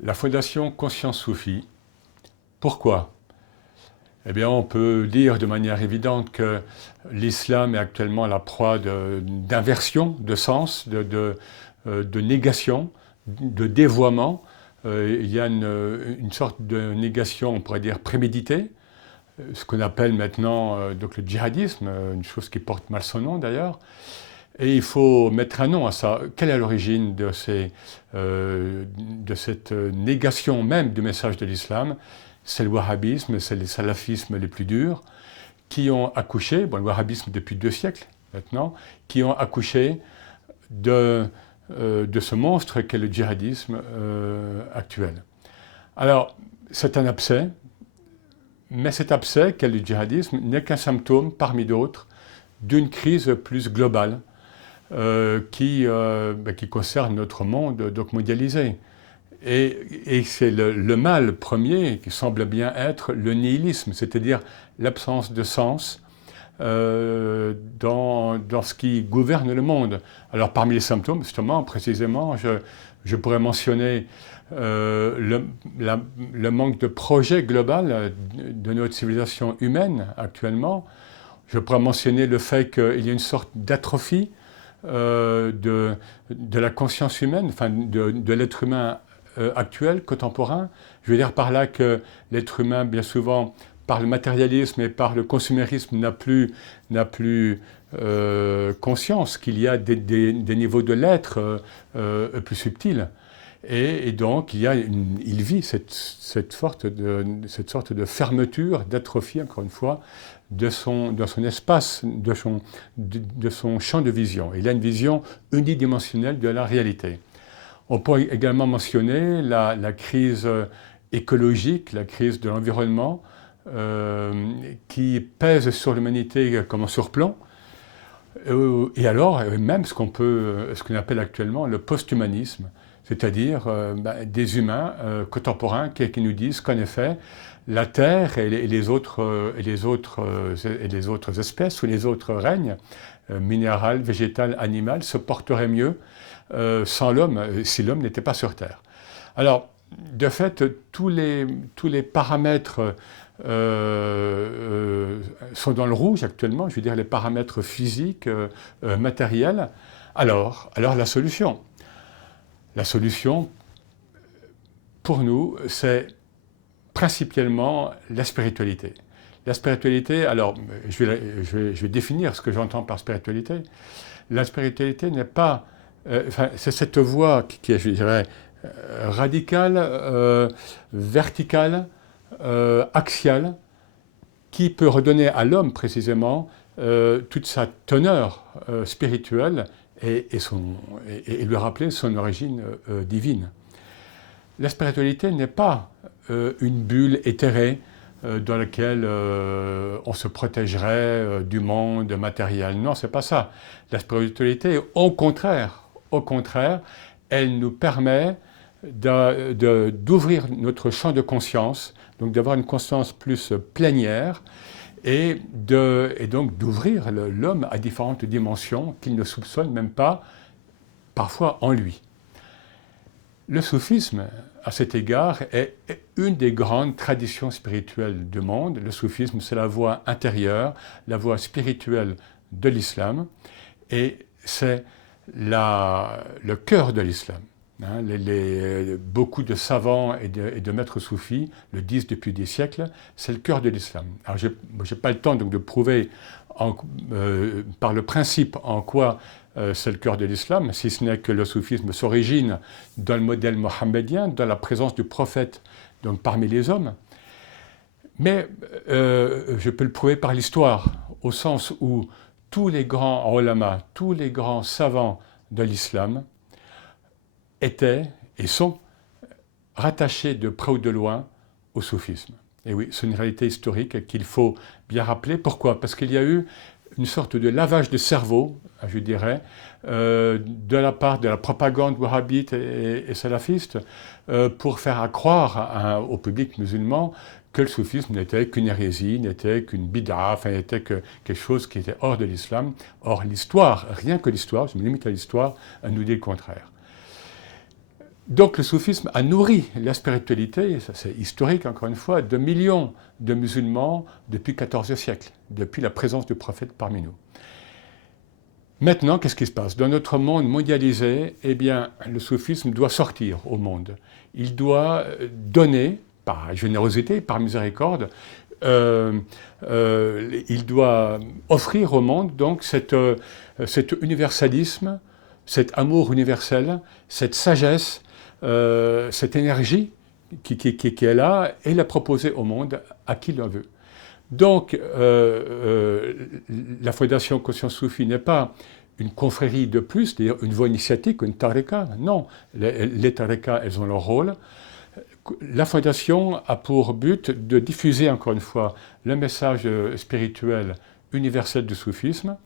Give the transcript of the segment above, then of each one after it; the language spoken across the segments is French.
La Fondation Conscience Soufie. Pourquoi? Eh bien, on peut dire de manière évidente que l'islam est actuellement la proie d'inversion de sens, de négation, de dévoiement. Il y a une sorte de négation, on pourrait dire, préméditée, ce qu'on appelle maintenant donc le djihadisme, une chose qui porte mal son nom d'ailleurs. Et il faut mettre un nom à ça. Quelle est l'origine de cette négation même du message de l'islam? C'est le wahhabisme, c'est les salafismes les plus durs, qui ont accouché, bon, le wahhabisme depuis 2 siècles maintenant, qui ont accouché de ce monstre qu'est le djihadisme actuel. Alors, c'est un abcès, mais cet abcès qu'est le djihadisme n'est qu'un symptôme parmi d'autres d'une crise plus globale qui concerne notre monde donc mondialisé. Et c'est le mal premier qui semble bien être le nihilisme, c'est-à-dire l'absence de sens dans ce qui gouverne le monde. Alors parmi les symptômes, justement, précisément, je pourrais mentionner le manque de projet global de notre civilisation humaine actuellement. Je pourrais mentionner le fait qu'il y a une sorte d'atrophie de la conscience humaine, enfin de l'être humain actuel, contemporain. Je veux dire par là que l'être humain, bien souvent, par le matérialisme et par le consumérisme, n'a plus conscience qu'il y a des niveaux de l'être plus subtils. Et donc, il vit cette sorte de fermeture, d'atrophie, encore une fois, de son espace, de son champ de vision. Il a une vision unidimensionnelle de la réalité. On pourrait également mentionner la crise écologique, la crise de l'environnement, qui pèse sur l'humanité comme un surplomb. Et alors, même ce qu'on appelle actuellement le post-humanisme, c'est-à-dire des humains contemporains qui nous disent qu'en effet, la Terre et les autres espèces ou les autres règnes, minéral, végétal, animal, se porteraient mieux sans l'homme, si l'homme n'était pas sur Terre. Alors, de fait, tous les paramètres sont dans le rouge actuellement, je veux dire les paramètres physiques, matériels. Alors la solution. La solution, pour nous, c'est principalement la spiritualité. La spiritualité, alors je vais définir ce que j'entends par spiritualité. La spiritualité n'est pas... c'est cette voie qui est, je dirais, radicale, verticale, axiale, qui peut redonner à l'homme précisément toute sa teneur spirituelle et lui rappeler son origine divine. La spiritualité n'est pas une bulle éthérée dans laquelle on se protégerait du monde matériel. Non, c'est pas ça. La spiritualité, au contraire, elle nous permet d'ouvrir notre champ de conscience, donc d'avoir une conscience plus plénière et donc d'ouvrir l'homme à différentes dimensions qu'il ne soupçonne même pas parfois en lui. Le soufisme, à cet égard, est une des grandes traditions spirituelles du monde. Le soufisme, c'est la voie intérieure, la voie spirituelle de l'islam, et c'est le cœur de l'islam. Hein, beaucoup de savants et de maîtres soufis le disent depuis des siècles, c'est le cœur de l'islam. Alors, je n'ai pas le temps donc, de prouver par le principe en quoi c'est le cœur de l'islam, si ce n'est que le soufisme s'origine dans le modèle mohammedien, dans la présence du prophète donc, parmi les hommes. Mais je peux le prouver par l'histoire, au sens où tous les grands ulama, tous les grands savants de l'islam étaient et sont rattachés de près ou de loin au soufisme. Et oui, c'est une réalité historique qu'il faut bien rappeler. Pourquoi? Parce qu'il y a eu une sorte de lavage de cerveau, je dirais, de la part de la propagande wahhabite et salafiste, pour faire croire au public musulman que le soufisme n'était qu'une hérésie, n'était qu'une bid'a, enfin n'était que quelque chose qui était hors de l'islam. Or l'histoire, rien que l'histoire, je me limite à l'histoire, nous dit le contraire. Donc le soufisme a nourri la spiritualité, ça c'est historique encore une fois, de millions de musulmans depuis le XIVe siècle, depuis la présence du prophète parmi nous. Maintenant, qu'est-ce qui se passe? Dans notre monde mondialisé, eh bien, le soufisme doit sortir au monde. Il doit donner, par générosité, par miséricorde, il doit offrir au monde donc cet universalisme, cet amour universel, cette sagesse, cette énergie qui est là et la proposer au monde à qui l'on veut. Donc, la Fondation Conscience Soufie n'est pas une confrérie de plus, c'est-à-dire une voie initiatique, une tariqa. Non, les tariqas, elles ont leur rôle. La Fondation a pour but de diffuser, encore une fois, le message spirituel universel du soufisme,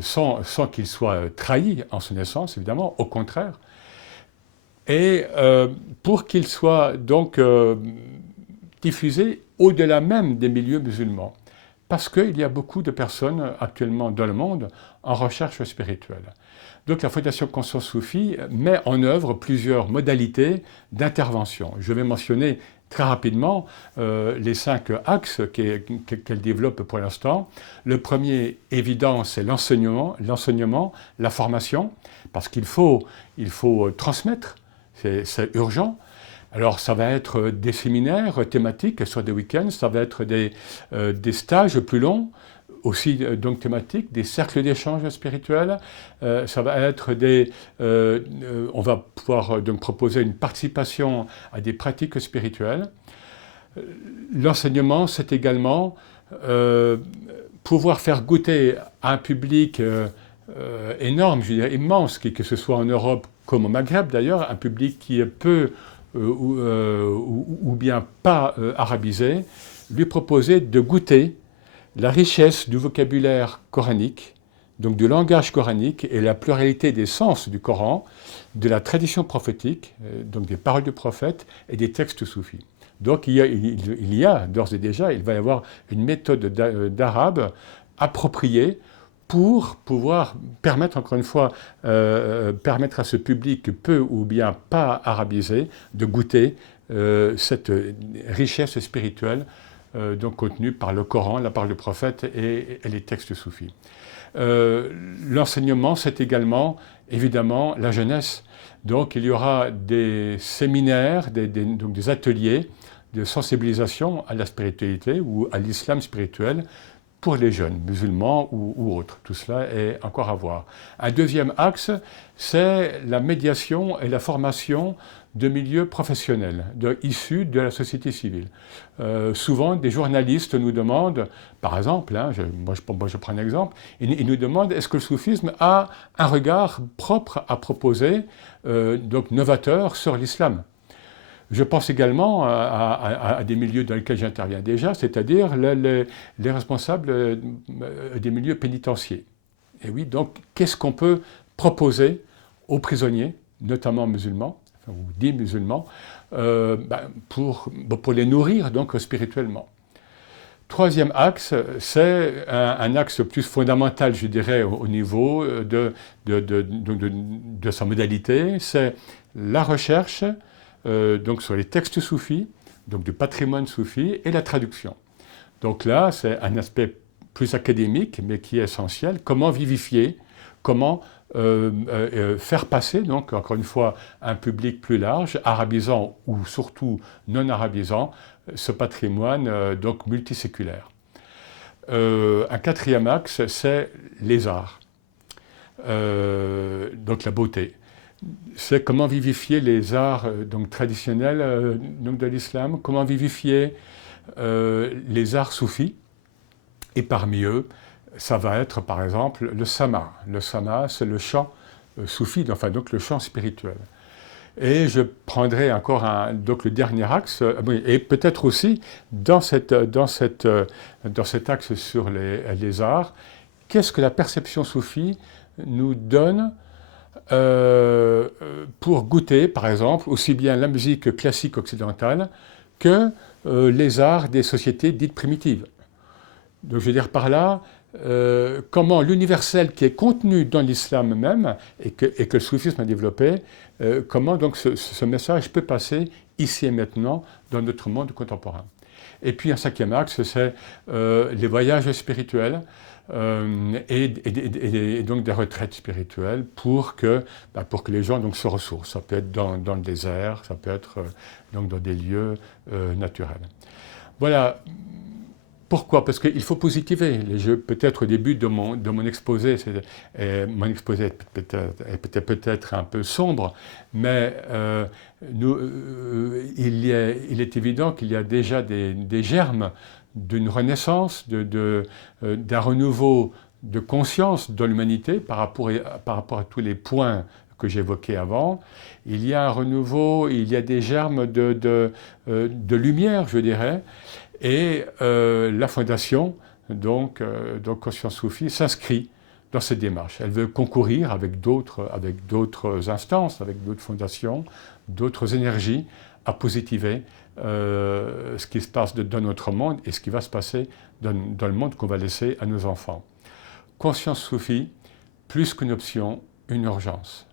sans qu'il soit trahi en son essence, évidemment, au contraire, et pour qu'il soit donc diffusé au-delà même des milieux musulmans. Parce qu'il y a beaucoup de personnes actuellement dans le monde en recherche spirituelle. Donc la Fondation Conscience Soufie met en œuvre plusieurs modalités d'intervention. Je vais mentionner très rapidement les 5 axes qu'elle développe pour l'instant. Le premier, évident, c'est l'enseignement, la formation, parce qu'il faut transmettre, c'est urgent. Alors ça va être des séminaires thématiques sur des week-ends, ça va être des stages plus longs, aussi donc thématiques, des cercles d'échange spirituels, ça va être on va pouvoir donc proposer une participation à des pratiques spirituelles. L'enseignement, c'est également pouvoir faire goûter à un public énorme, je dirais immense, que ce soit en Europe comme au Maghreb d'ailleurs, un public qui est peu ou bien pas arabisé, lui proposer de goûter la richesse du vocabulaire coranique, donc du langage coranique et la pluralité des sens du Coran, de la tradition prophétique, donc des paroles du prophète et des textes soufis. Donc il y a d'ores et déjà, il va y avoir une méthode d'arabe appropriée pour pouvoir permettre, encore une fois, permettre à ce public peu ou bien pas arabisé de goûter cette richesse spirituelle donc contenue par le Coran, la parole du prophète et les textes soufis. L'enseignement, c'est également, évidemment, la jeunesse. Donc il y aura des séminaires, donc des ateliers de sensibilisation à la spiritualité ou à l'islam spirituel pour les jeunes, musulmans ou autres. Tout cela est encore à voir. Un deuxième axe, c'est la médiation et la formation de milieux professionnels, issus de la société civile. Souvent, des journalistes nous demandent, par exemple, moi je prends un exemple, ils nous demandent est-ce que le soufisme a un regard propre à proposer, donc novateur, sur l'islam. Je pense également à des milieux dans lesquels j'interviens déjà, c'est-à-dire les responsables des milieux pénitentiaires. Et oui, donc qu'est-ce qu'on peut proposer aux prisonniers, notamment musulmans, ou dits musulmans, pour les nourrir donc spirituellement. Troisième axe, c'est un axe plus fondamental, je dirais, au niveau de sa modalité, c'est la recherche donc sur les textes soufis, donc du patrimoine soufi, et la traduction. Donc là, c'est un aspect plus académique, mais qui est essentiel. Comment vivifier, comment faire passer, donc encore une fois, un public plus large, arabisant ou surtout non arabisant, ce patrimoine donc multiséculaire. Un quatrième axe, c'est les arts, donc la beauté. C'est comment vivifier les arts donc, traditionnels donc de l'islam, comment vivifier les arts soufis, et parmi eux, ça va être par exemple le sama. Le sama, c'est le chant soufi, enfin donc le chant spirituel. Et je prendrai encore donc le dernier axe, et peut-être aussi dans cet axe sur les arts, qu'est-ce que la perception soufie nous donne pour goûter, par exemple, aussi bien la musique classique occidentale que les arts des sociétés dites primitives. Donc je veux dire par là, comment l'universel qui est contenu dans l'islam même et que le soufisme a développé, comment donc ce message peut passer ici et maintenant dans notre monde contemporain. Et puis un cinquième axe, c'est les voyages spirituels et donc des retraites spirituelles pour que les gens donc, se ressourcent. Ça peut être dans le désert, ça peut être donc dans des lieux naturels. Voilà. Pourquoi? Parce qu'il faut positiver. Peut-être au début de mon exposé, mon exposé est peut-être un peu sombre, mais il est évident qu'il y a déjà des germes d'une renaissance, d'un renouveau de conscience de l'humanité par rapport à tous les points que j'évoquais avant. Il y a un renouveau, il y a des germes de lumière, je dirais. Et la fondation, donc Conscience Soufie, s'inscrit dans cette démarche. Elle veut concourir avec d'autres instances, avec d'autres fondations, d'autres énergies, à positiver ce qui se passe dans notre monde et ce qui va se passer dans le monde qu'on va laisser à nos enfants. Conscience Soufie, plus qu'une option, une urgence.